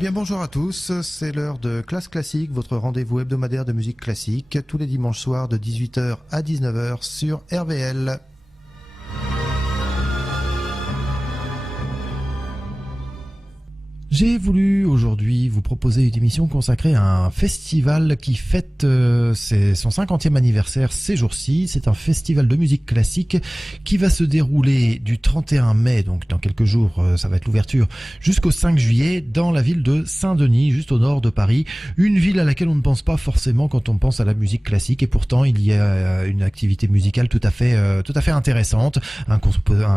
bien bonjour à tous, c'est l'heure de Classe Classique, votre rendez-vous hebdomadaire de musique classique, tous les dimanches soirs de 18h à 19h sur RVL. J'ai voulu aujourd'hui vous proposer une émission consacrée à un festival qui fête son 50e anniversaire ces jours-ci. C'est un festival de musique classique qui va se dérouler du 31 mai, donc dans quelques jours, ça va être l'ouverture, jusqu'au 5 juillet dans la ville de Saint-Denis, juste au nord de Paris. Une ville à laquelle on ne pense pas forcément quand on pense à la musique classique, et pourtant il y a une activité musicale tout à fait intéressante. Un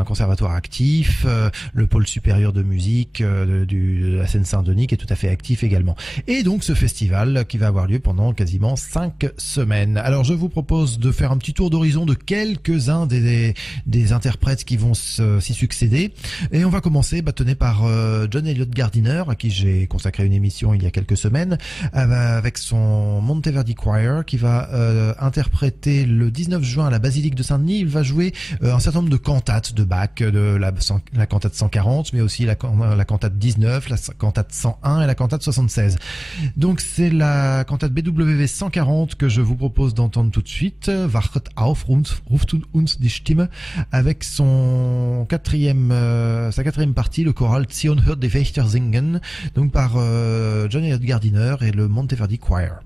conservatoire actif, le pôle supérieur de musique de la Seine-Saint-Denis qui est tout à fait actif également. Et donc ce festival qui va avoir lieu pendant quasiment 5 semaines. Alors je vous propose de faire un petit tour d'horizon de quelques-uns des interprètes qui vont s'y succéder. Et on va commencer par John Eliot Gardiner, à qui j'ai consacré une émission il y a quelques semaines, avec son Monteverdi Choir qui va interpréter le 19 juin à la basilique de Saint-Denis. Il va jouer un certain nombre de cantates de Bach, de la cantate 140, mais aussi la cantate 19, la cantate 101 et la cantate 76. Donc c'est la cantate BWV 140 que je vous propose d'entendre tout de suite. Wachet auf, ruft uns die Stimme, avec sa quatrième partie, le choral Zion hört die Wächter singen, donc par John Eliot Gardiner et le Monteverdi Choir.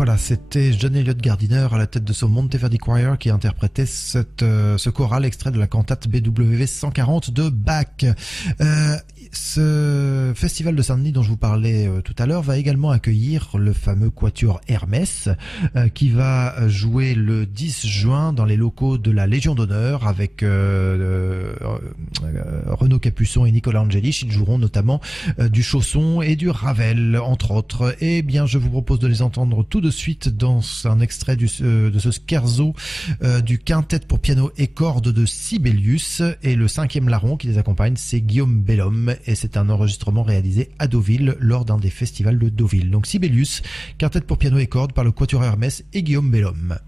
Voilà, c'était John Elliott Gardiner à la tête de son Monteverdi Choir qui interprétait ce choral extrait de la cantate BWV 140 de Bach. Ce festival de Saint-Denis dont je vous parlais tout à l'heure va également accueillir le fameux quatuor Hermès qui va jouer le 10 juin dans les locaux de la Légion d'honneur avec Renaud Capuçon et Nicolas Angelich. Ils joueront notamment du Chausson et du Ravel, entre autres. Eh bien, je vous propose de les entendre tout de suite dans un extrait de ce scherzo du quintet pour piano et cordes de Sibelius, et le 5e larron qui les accompagne, c'est Guillaume Bellhomme, et c'est un enregistrement réalisé à Deauville lors d'un des festivals de Deauville. Donc Sibelius, quintet pour piano et cordes par le quatuor Hermès et Guillaume Bellhomme.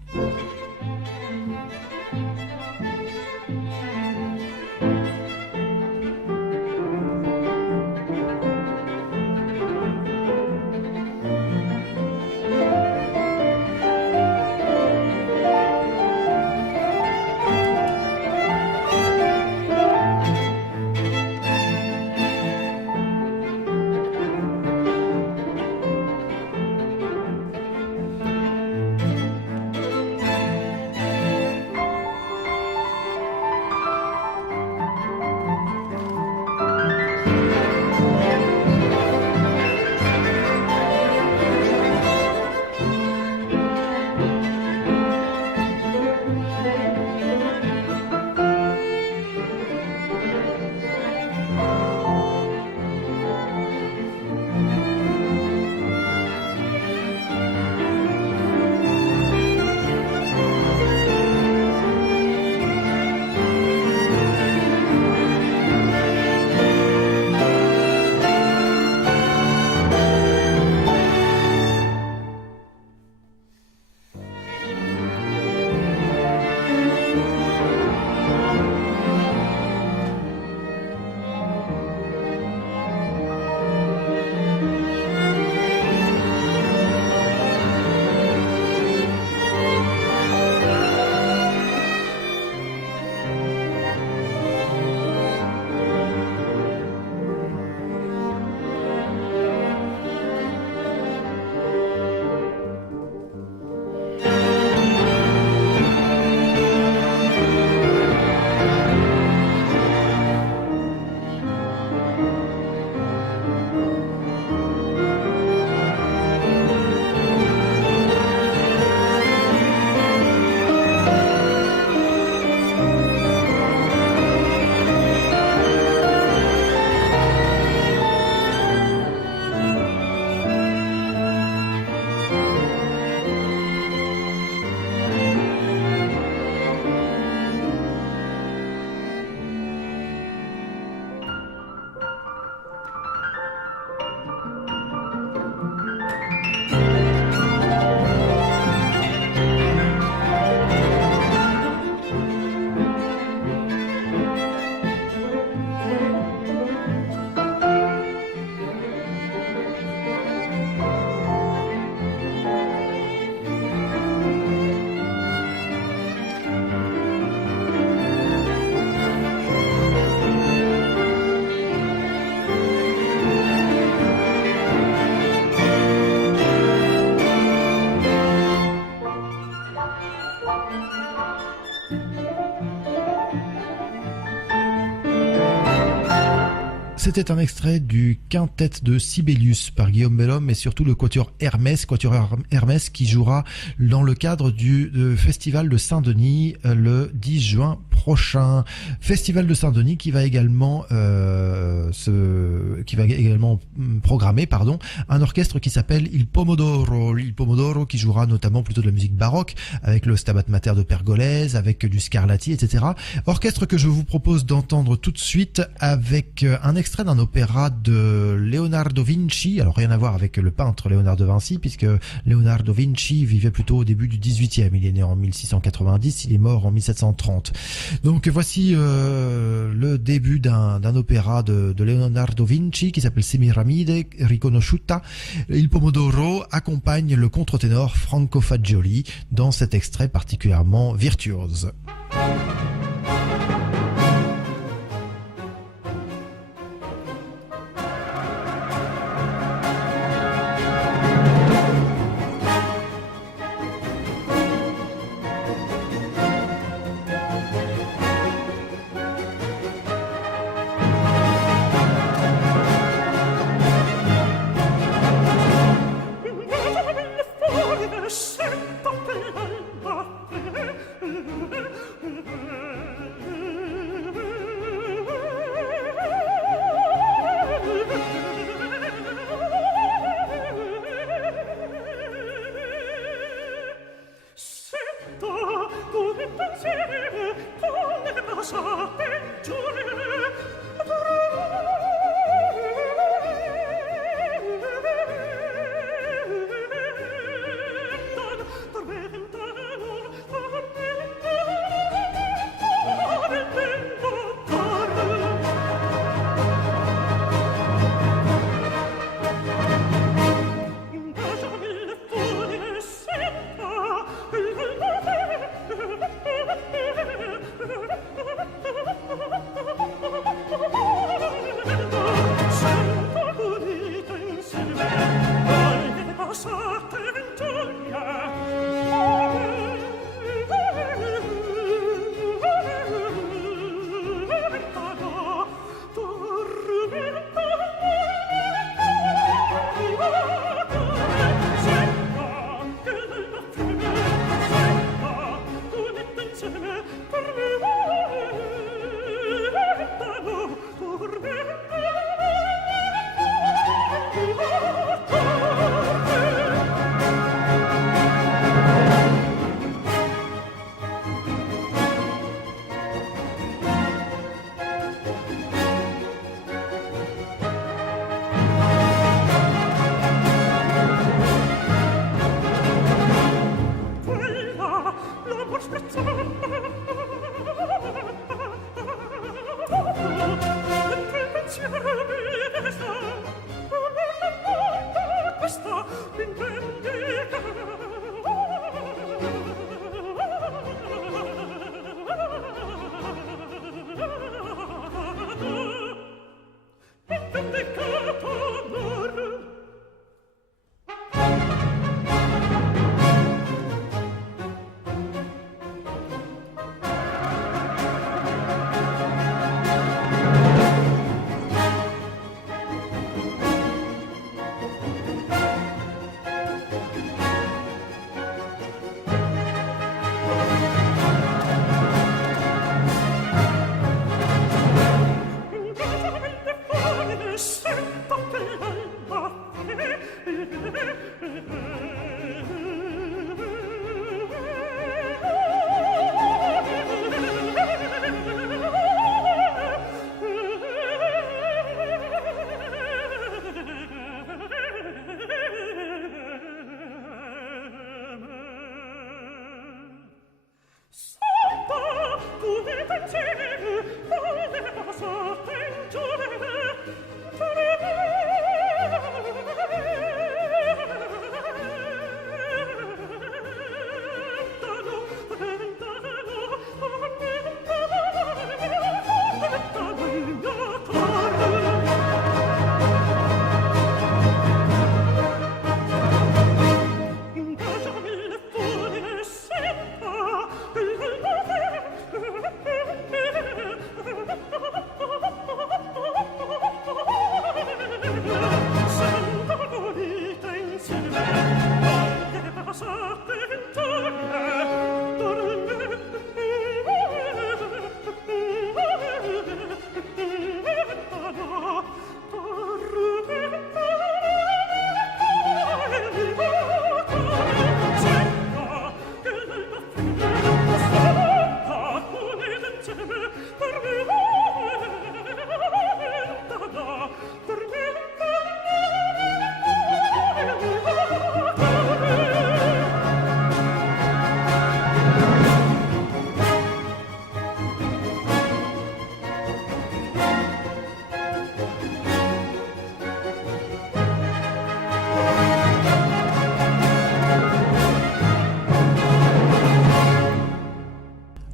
C'était un extrait du quintet de Sibelius par Guillaume Bellhomme et surtout le quatuor Hermès qui jouera dans le cadre du festival de Saint-Denis le 10 juin prochain. Festival de Saint-Denis qui va également programmer un orchestre qui s'appelle Il Pomodoro qui jouera notamment plutôt de la musique baroque avec le Stabat Mater de Pergolèse, avec du Scarlatti, etc. Orchestre que je vous propose d'entendre tout de suite avec un extrait d'un opéra de Leonardo Vinci. Alors rien à voir avec le peintre Léonard de Vinci, puisque Leonardo Vinci vivait plutôt au début du 18e. Il est né en 1690, il est mort en 1730. Donc voici le début d'un opéra de Leonardo Vinci qui s'appelle Semiramide Riconosciuta. Il Pomodoro accompagne le contre-ténor Franco Fagioli dans cet extrait particulièrement virtuose.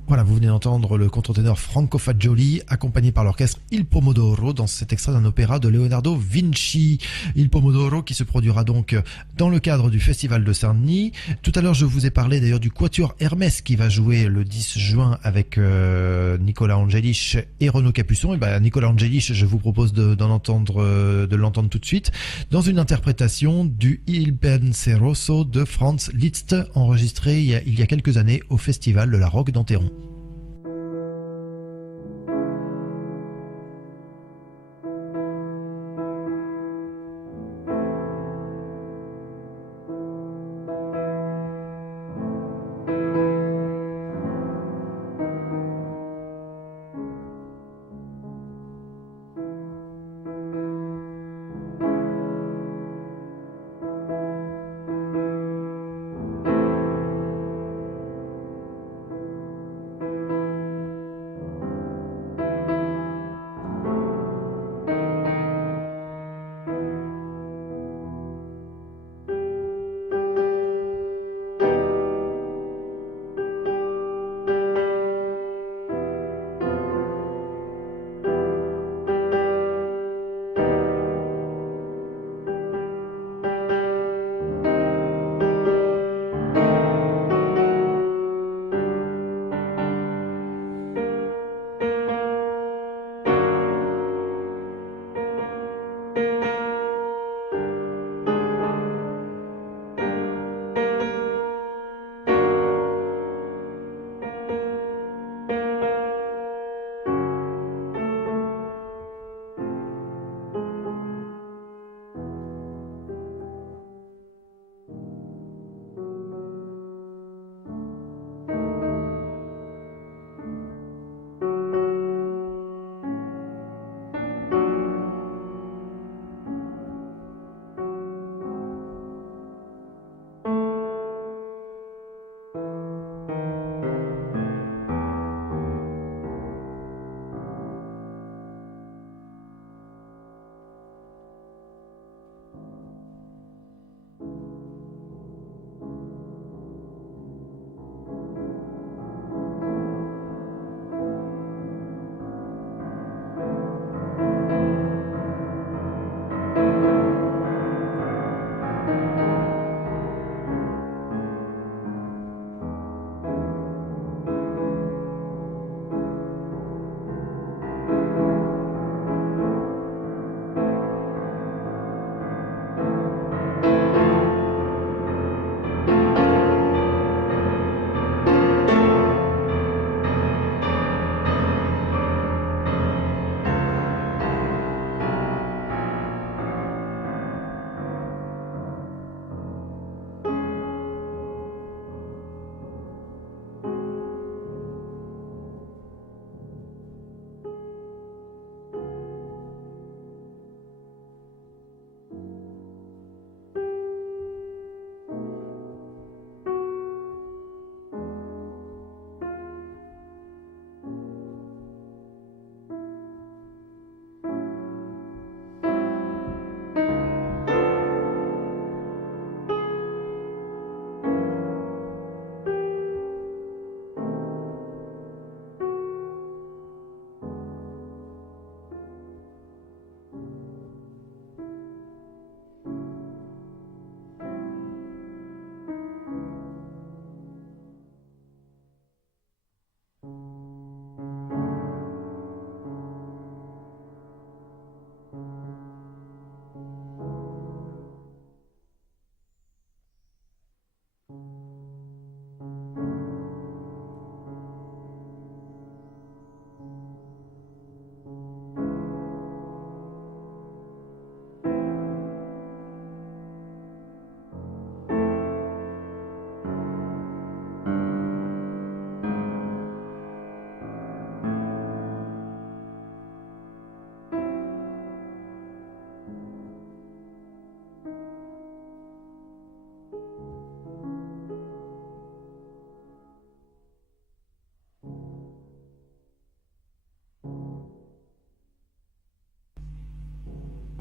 Voilà, vous venez d'entendre le contre-ténor Franco Fagioli, accompagné par l'orchestre Il Pomodoro, dans cet extrait d'un opéra de Leonardo Vinci. Il Pomodoro qui se produira donc dans le cadre du Festival de Saint-Denis. Tout à l'heure, je vous ai parlé d'ailleurs du Quatuor Hermès qui va jouer le 10 juin avec Nicolas Angelich et Renaud Capuçon. Et ben, Nicolas Angelich, je vous propose de l'entendre tout de suite dans une interprétation du Il Penseroso de Franz Liszt, enregistré il y a quelques années au Festival de la Roque d'Enterron.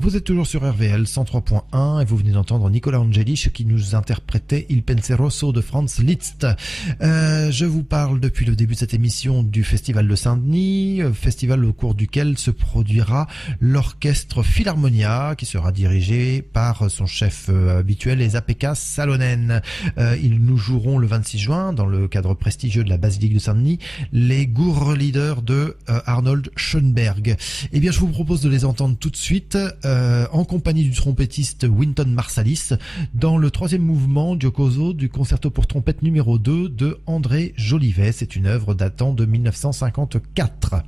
Vous êtes toujours sur RVL 103.1 et vous venez d'entendre Nicolas Angelis qui nous interprétait Il Penseroso de Franz Liszt. Je vous parle depuis le début de cette émission du Festival de Saint-Denis, festival au cours duquel se produira l'orchestre Philharmonia qui sera dirigé par son chef habituel, Esa-Pekka Salonen. Ils nous joueront le 26 juin dans le cadre prestigieux de la basilique de Saint-Denis les Gurlieder de Arnold Schönberg. Eh bien, je vous propose de les entendre tout de suite en compagnie du trompettiste Wynton Marsalis dans le troisième mouvement Giocoso du concerto pour trompette numéro 2 de André Jolivet. C'est une œuvre datant de 1954.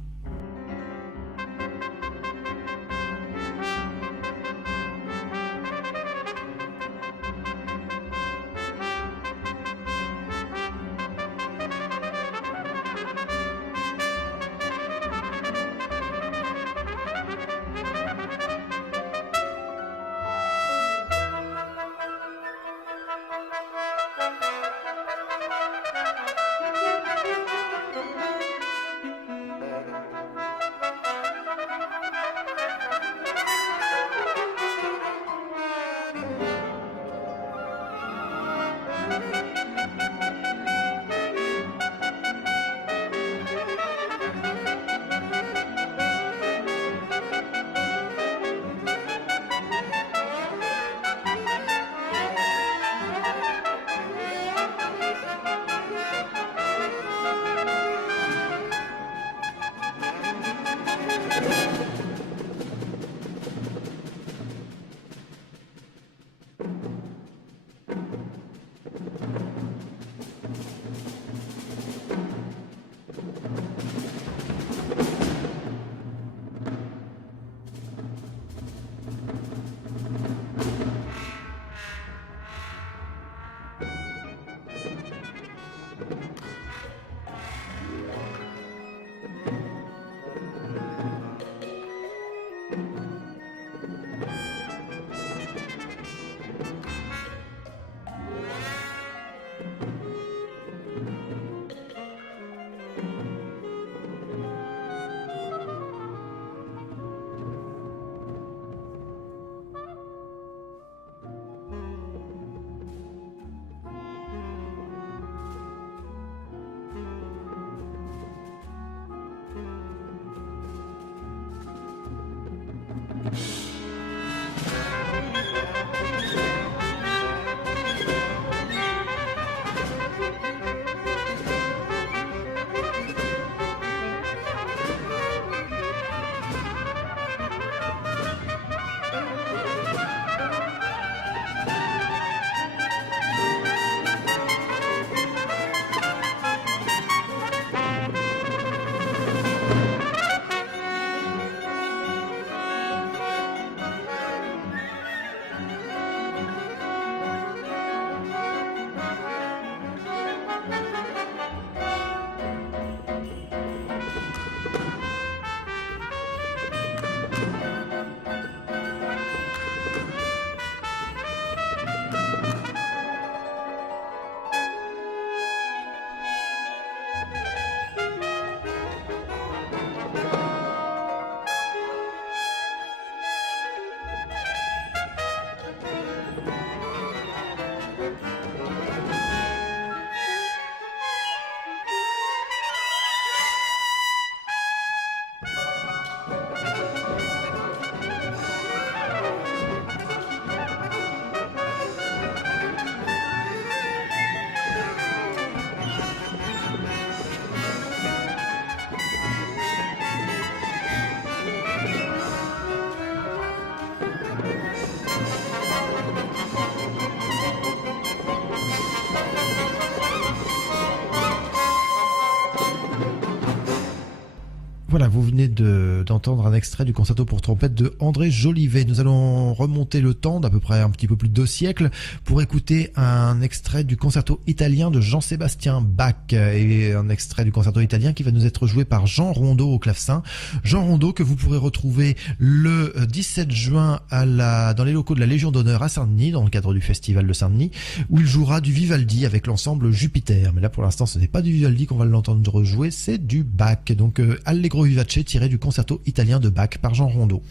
Voilà, vous venez d'entendre un extrait du concerto pour trompette de André Jolivet. Nous allons remonter le temps d'à peu près un petit peu plus de 2 siècles pour écouter un extrait du concerto italien de Jean-Sébastien Bach et un extrait du concerto italien qui va nous être joué par Jean Rondeau au clavecin. Jean Rondeau que vous pourrez retrouver le 17 juin dans les locaux de la Légion d'honneur à Saint-Denis dans le cadre du festival de Saint-Denis où il jouera du Vivaldi avec l'ensemble Jupiter. Mais là pour l'instant ce n'est pas du Vivaldi qu'on va l'entendre rejouer, c'est du Bach. Donc Allegro Vivace tiré du concerto italien de Bach par Jean Rondeau.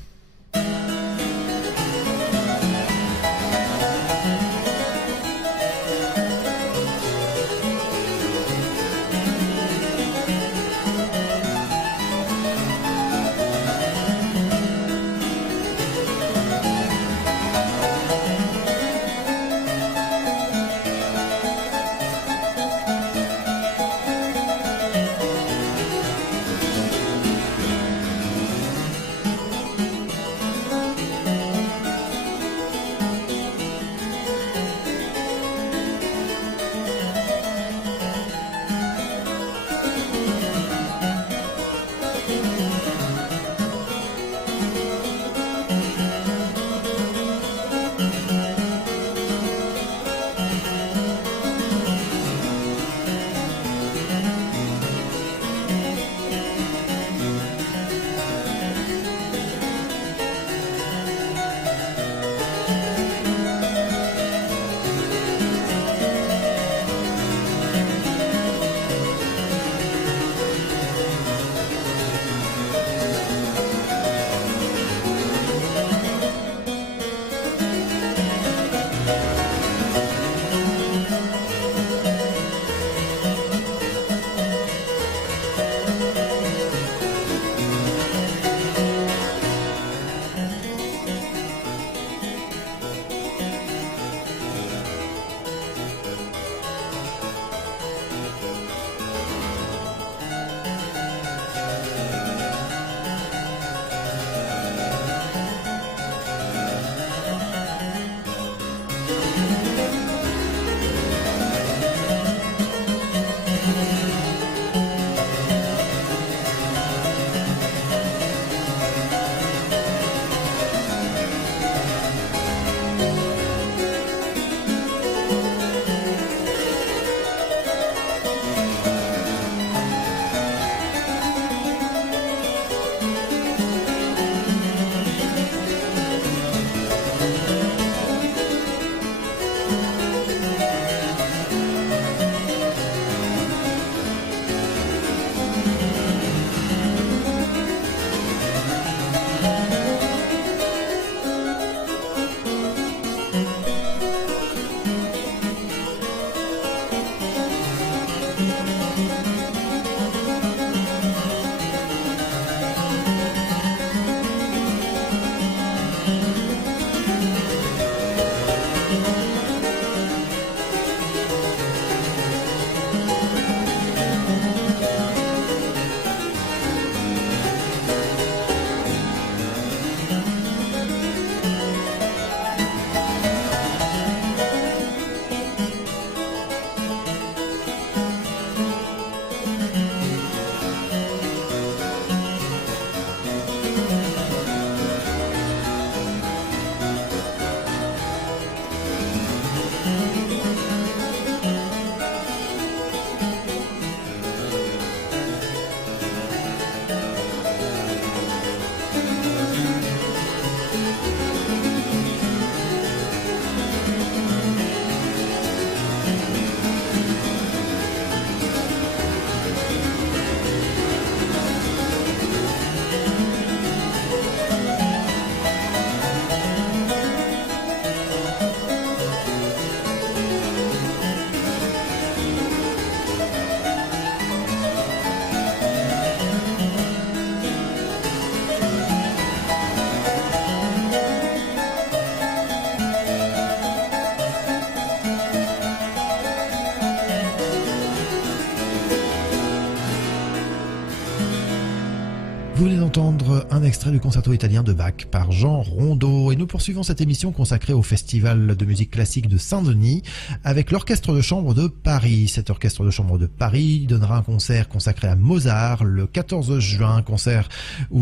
Vous venez d'entendre un extrait du concerto italien de Bach par Jean Rondeau et nous poursuivons cette émission consacrée au Festival de musique classique de Saint-Denis avec l'Orchestre de chambre de Paris. Cet Orchestre de chambre de Paris donnera un concert consacré à Mozart le 14 juin, concert au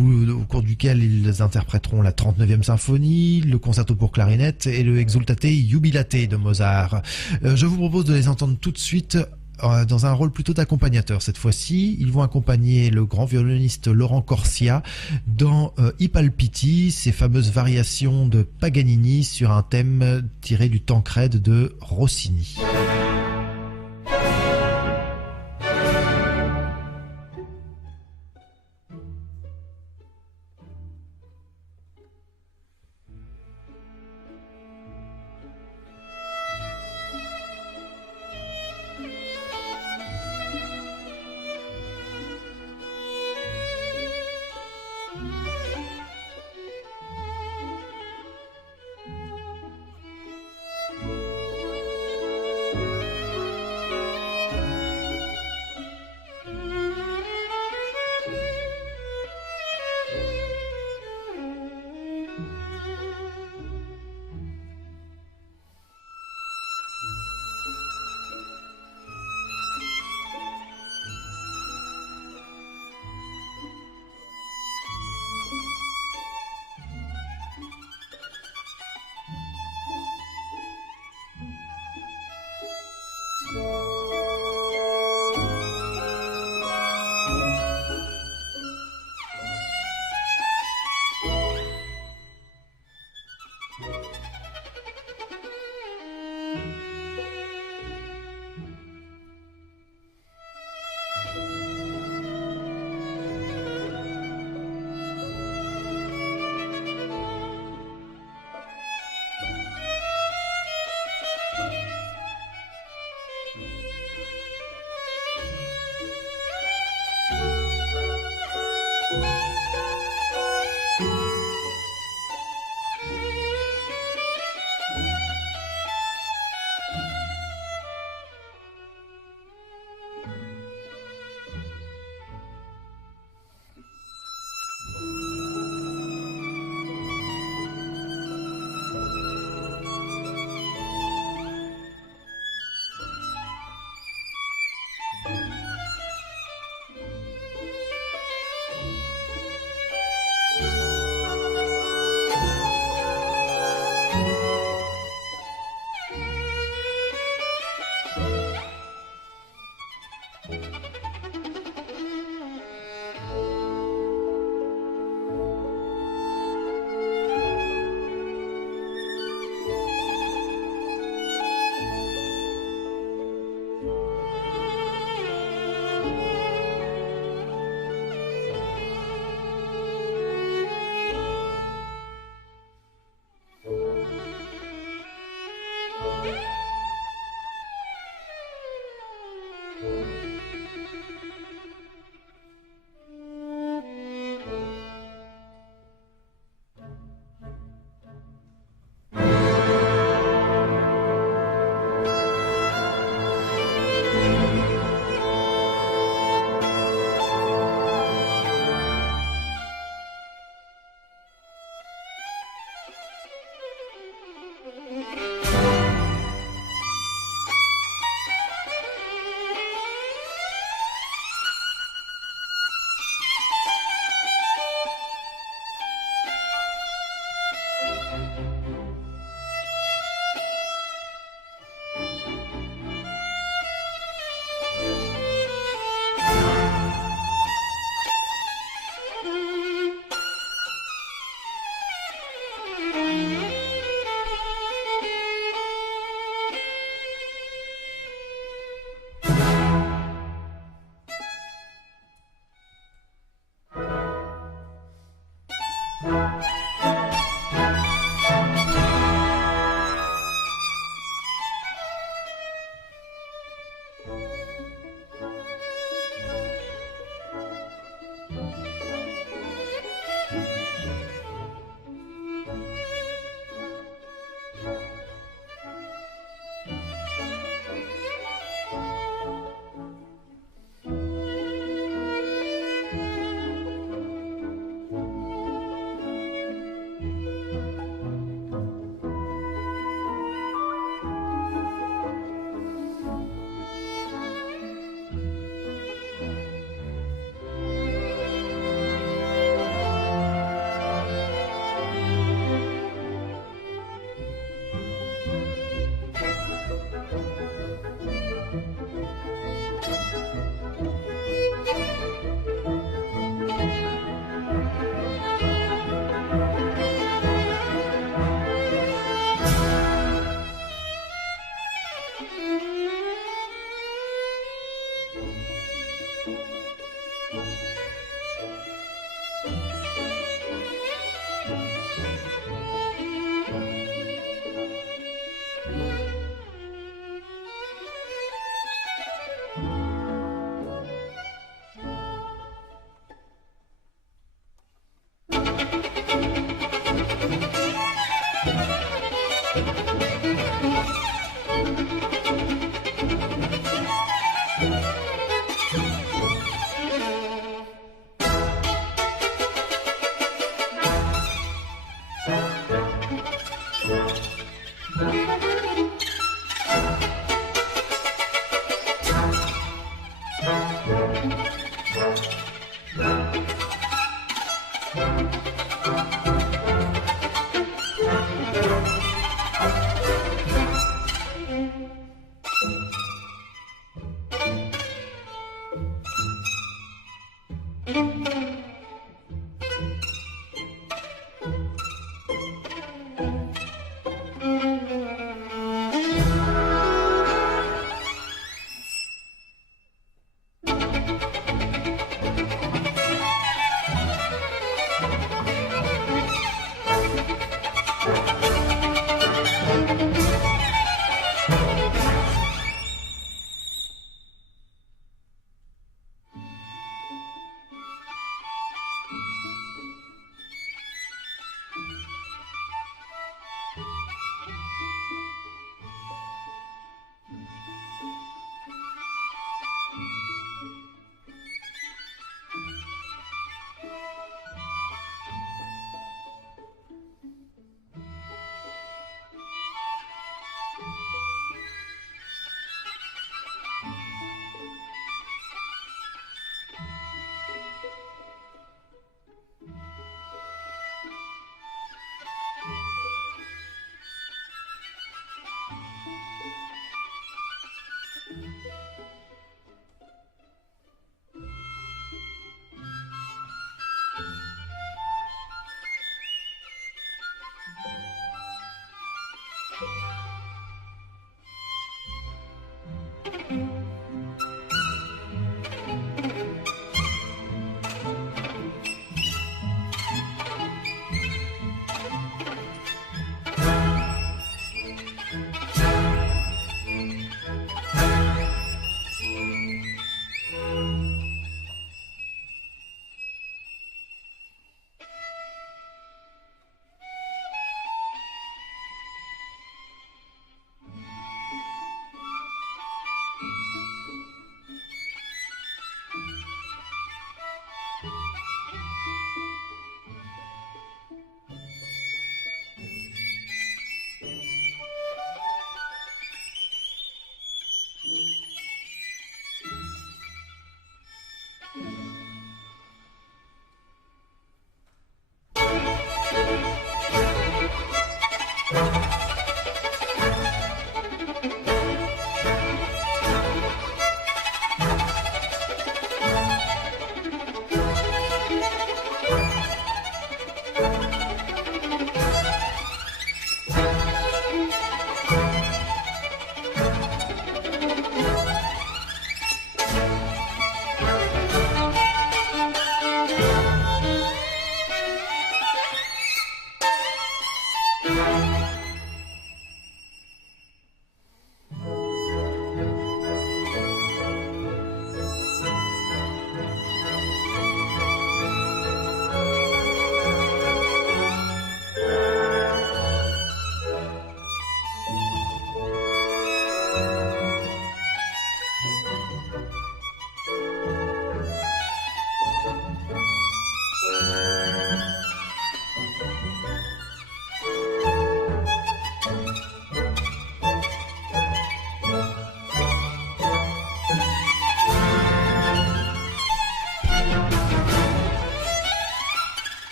cours duquel ils interpréteront la 39e symphonie, le concerto pour clarinette et le Exultate Jubilate de Mozart. Je vous propose de les entendre tout de suite dans un rôle plutôt d'accompagnateur. Cette fois-ci, ils vont accompagner le grand violoniste Laurent Corsia dans I Palpiti, ces fameuses variations de Paganini sur un thème tiré du Tancrède de Rossini.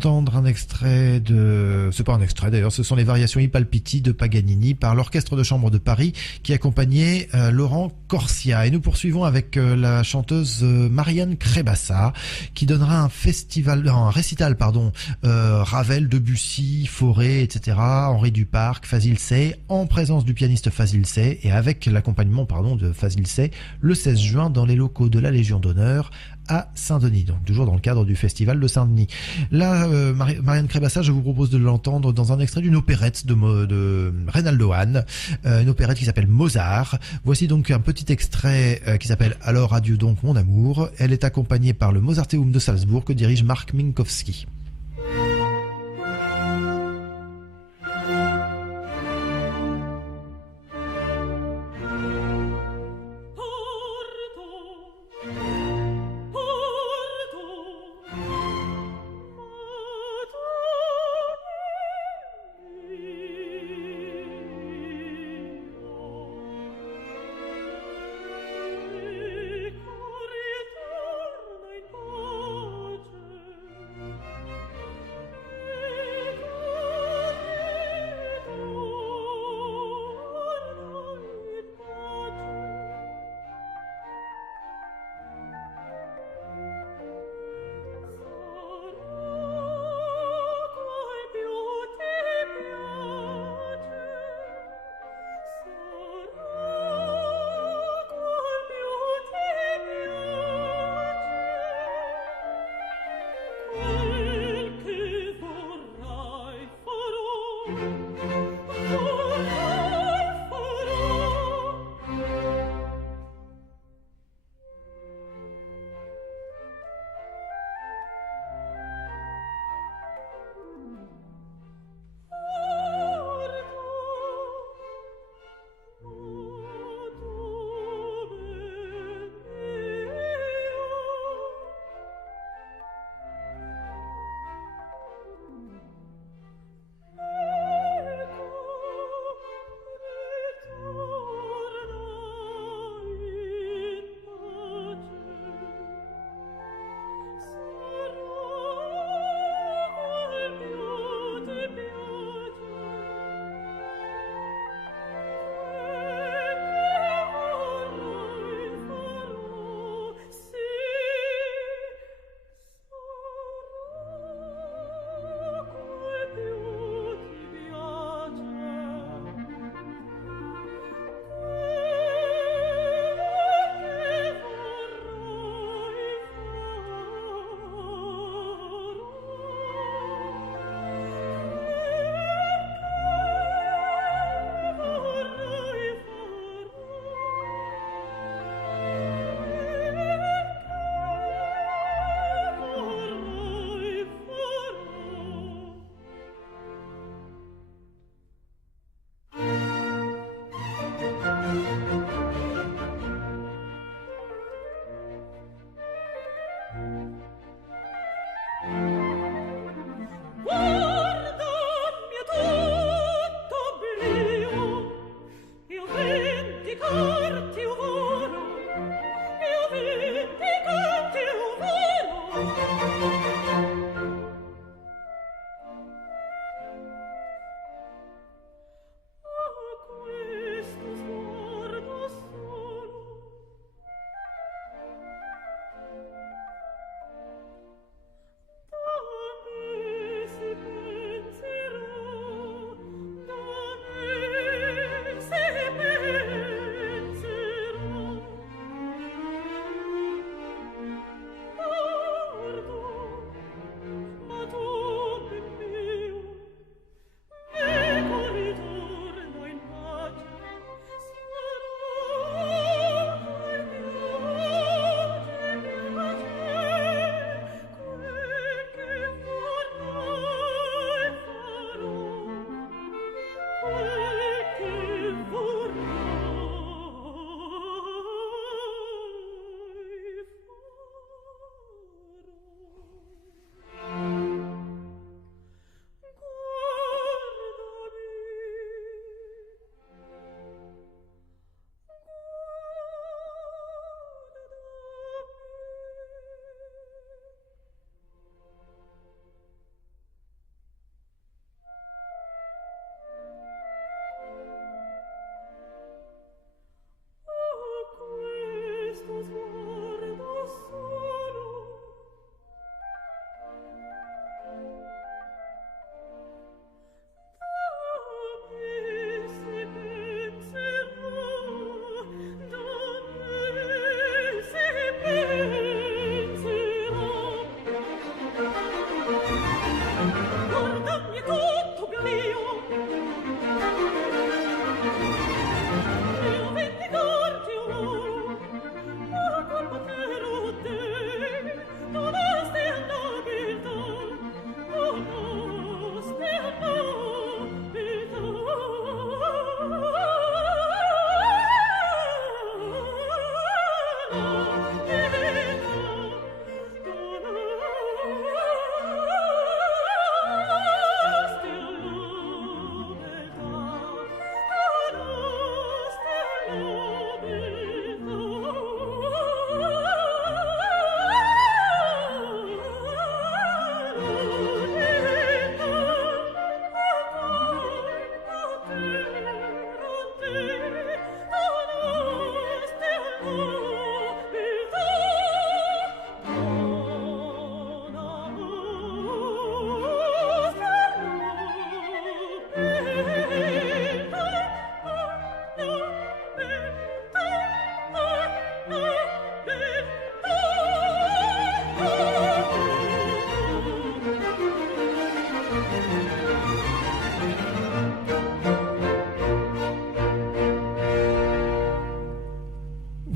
d'entendre un extrait de... C'est pas un extrait d'ailleurs, ce sont les variations I Palpiti de Paganini par l'Orchestre de Chambre de Paris qui accompagnait Laurent Corsia. Et nous poursuivons avec la chanteuse Marianne Crébassa qui donnera un récital, Ravel, Debussy, Fauré, etc., Henri Duparc, Fazil Say, en présence du pianiste Fazil Say et avec l'accompagnement, de Fazil Say, le 16 juin dans les locaux de la Légion d'honneur à Saint-Denis, donc toujours dans le cadre du festival de Saint-Denis. Là, Marianne Crébassa, je vous propose de l'entendre dans un extrait d'une opérette de Reynaldo Hahn, une opérette qui s'appelle Mozart. Voici donc un petit extrait qui s'appelle Alors adieu donc mon amour. Elle est accompagnée par le Mozarteum de Salzbourg que dirige Marc Minkowski.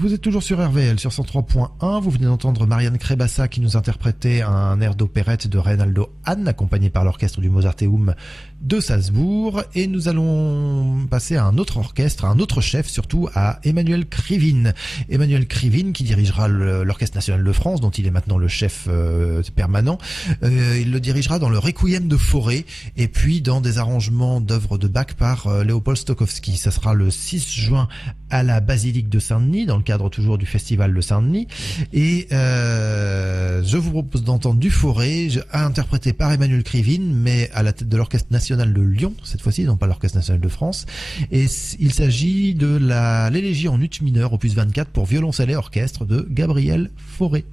Vous êtes toujours sur RVL, sur 103.1. Vous venez d'entendre Marianne Crébassa qui nous interprétait un air d'opérette de Reynaldo Hahn, accompagné par l'orchestre du Mozarteum de Salzbourg. Et nous allons passer à un autre orchestre, à un autre chef, surtout à Emmanuel Krivine. Emmanuel Krivine qui dirigera l'Orchestre National de France, dont il est maintenant le chef permanent. Il le dirigera dans le Requiem de Fauré et puis dans des arrangements d'œuvres de Bach par Léopold Stokowski. Ça sera le 6 juin à la basilique de Saint-Denis, dans le cadre toujours du festival de Saint-Denis. Et je vous propose d'entendre du Fauré, interprété par Emmanuel Krivine, mais à la tête de l'Orchestre National de Lyon, cette fois-ci, non pas l'Orchestre National de France. Et il s'agit de l'élégie en ut mineur, opus 24, pour violoncelle et orchestre de Gabriel Fauré.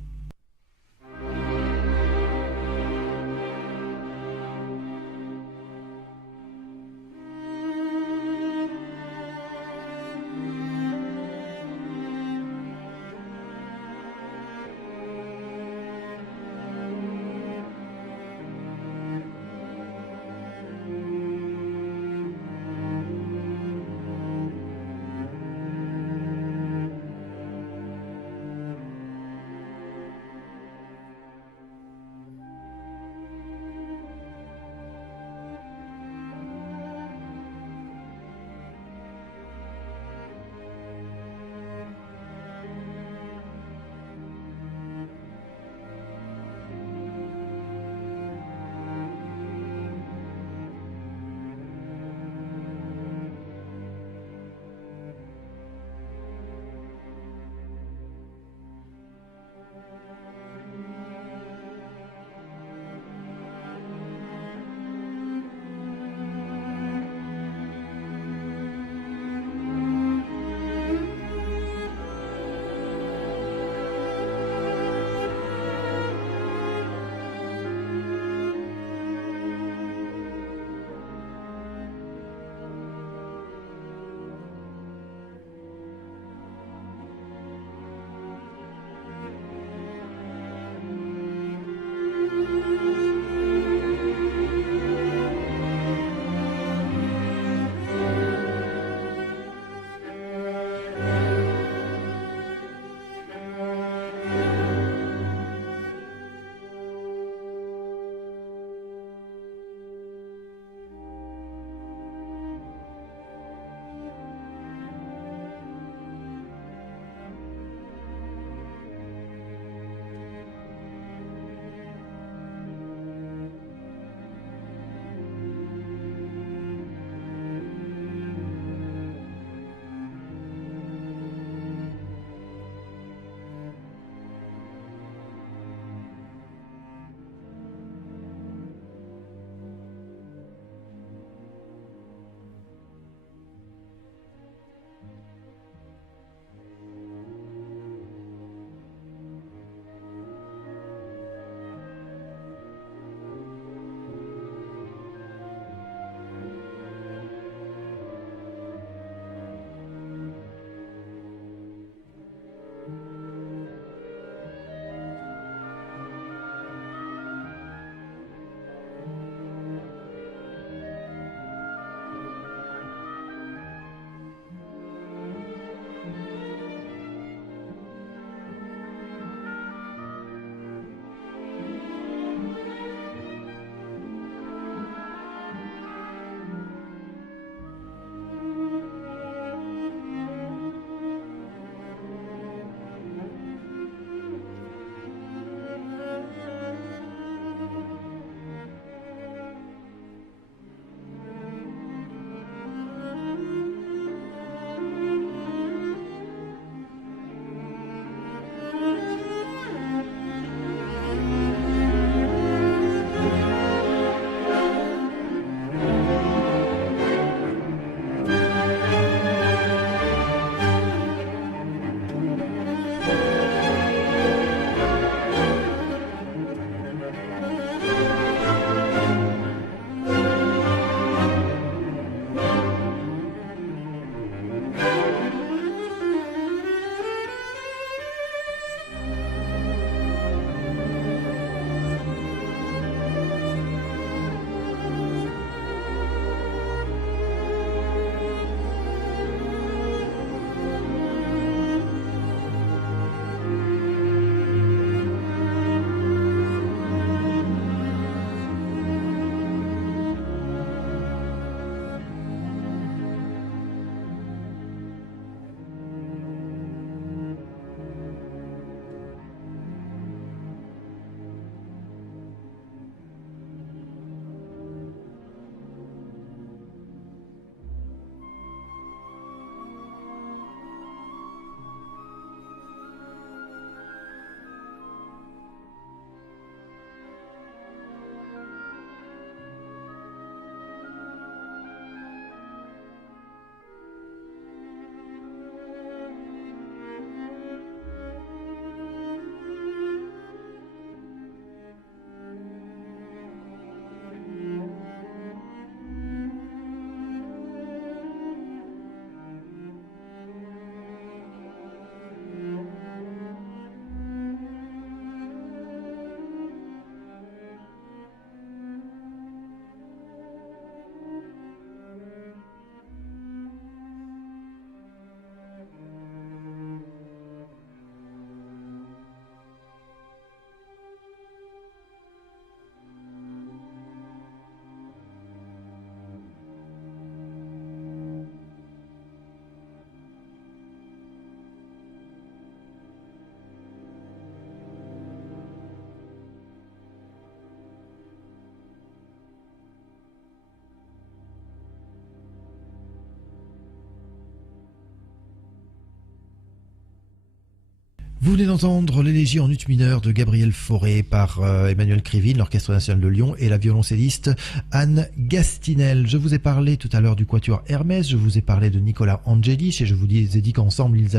Vous venez d'entendre l'élégie en ut mineur de Gabriel Fauré par Emmanuel Krivine, l'Orchestre National de Lyon, et la violoncelliste Anne Gastinel. Je vous ai parlé tout à l'heure du Quatuor Hermès, je vous ai parlé de Nicolas Angelis, et je vous ai dit qu'ensemble ils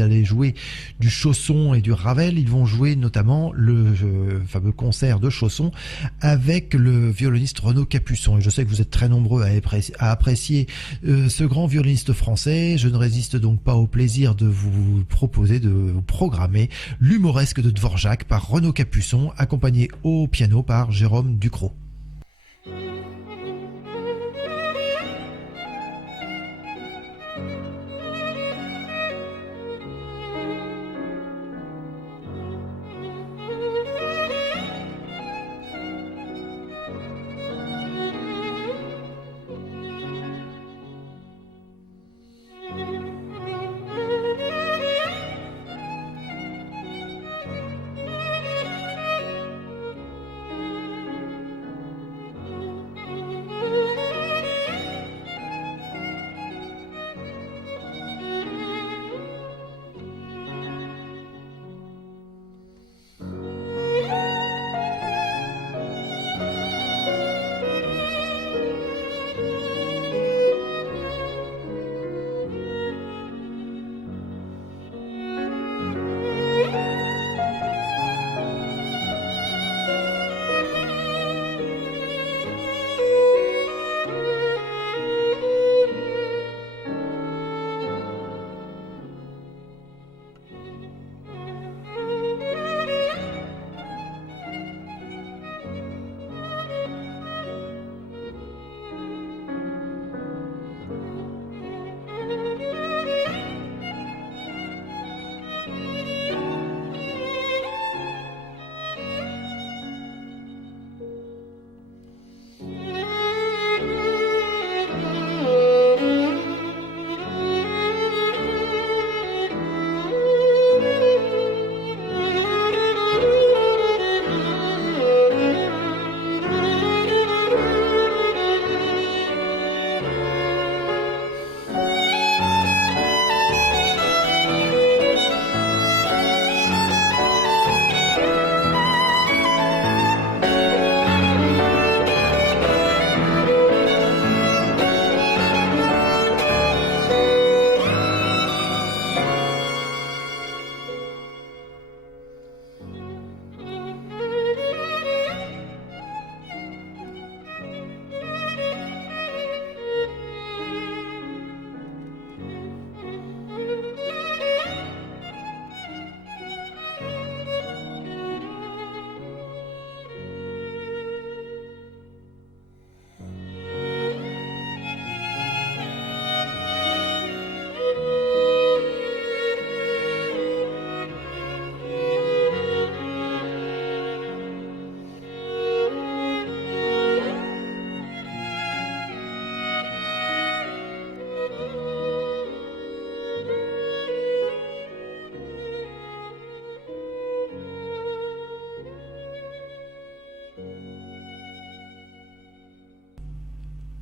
allaient jouer du Chausson et du Ravel. Ils vont jouer notamment le fameux concert de Chausson avec le violoniste Renaud Capuçon. Et je sais que vous êtes très nombreux à apprécier ce grand violoniste français. Je ne résiste donc pas au plaisir de vous proposer de vous programmer l'humoresque de Dvorak par Renaud Capuçon, accompagné au piano par Jérôme Ducrot.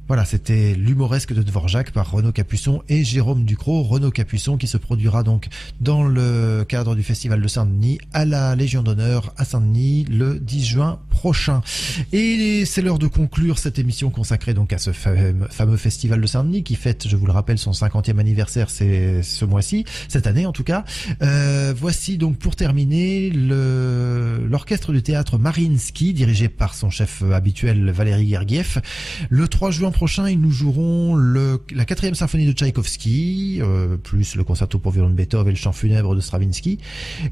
Voilà, c'était l'humoresque de Dvorak par Renaud Capuçon et Jérôme Ducrot. Renaud Capuçon qui se produira donc dans le cadre du Festival de Saint-Denis à la Légion d'honneur à Saint-Denis le 10 juin prochain. Et c'est l'heure de conclure cette émission consacrée donc à ce fameux Festival de Saint-Denis qui fête, je vous le rappelle, son 50e anniversaire, c'est ce mois-ci, cette année en tout cas. Voici donc pour terminer l'orchestre du théâtre Mariinsky dirigé par son chef habituel Valéry Gergiev. Le 3 juin prochain, ils nous joueront la 4e symphonie de Tchaïkovski, plus le concerto pour violon de Beethoven et le chant funèbre de Stravinsky.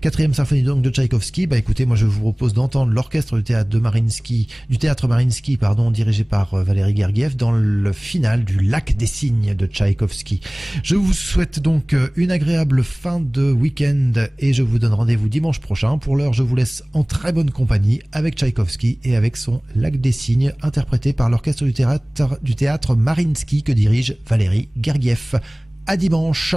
4e symphonie donc de Tchaïkovski. Bah écoutez, moi je vous propose d'entendre l'orchestre du théâtre Mariinsky, dirigé par Valéry Gergiev dans le final du Lac des Cygnes de Tchaïkovski. Je vous souhaite donc une agréable fin de week-end et je vous donne rendez-vous dimanche prochain. Pour l'heure, je vous laisse en très bonne compagnie avec Tchaïkovski et avec son Lac des Cygnes interprété par l'orchestre du théâtre Mariinsky que dirige Valéry Gergiev. À dimanche.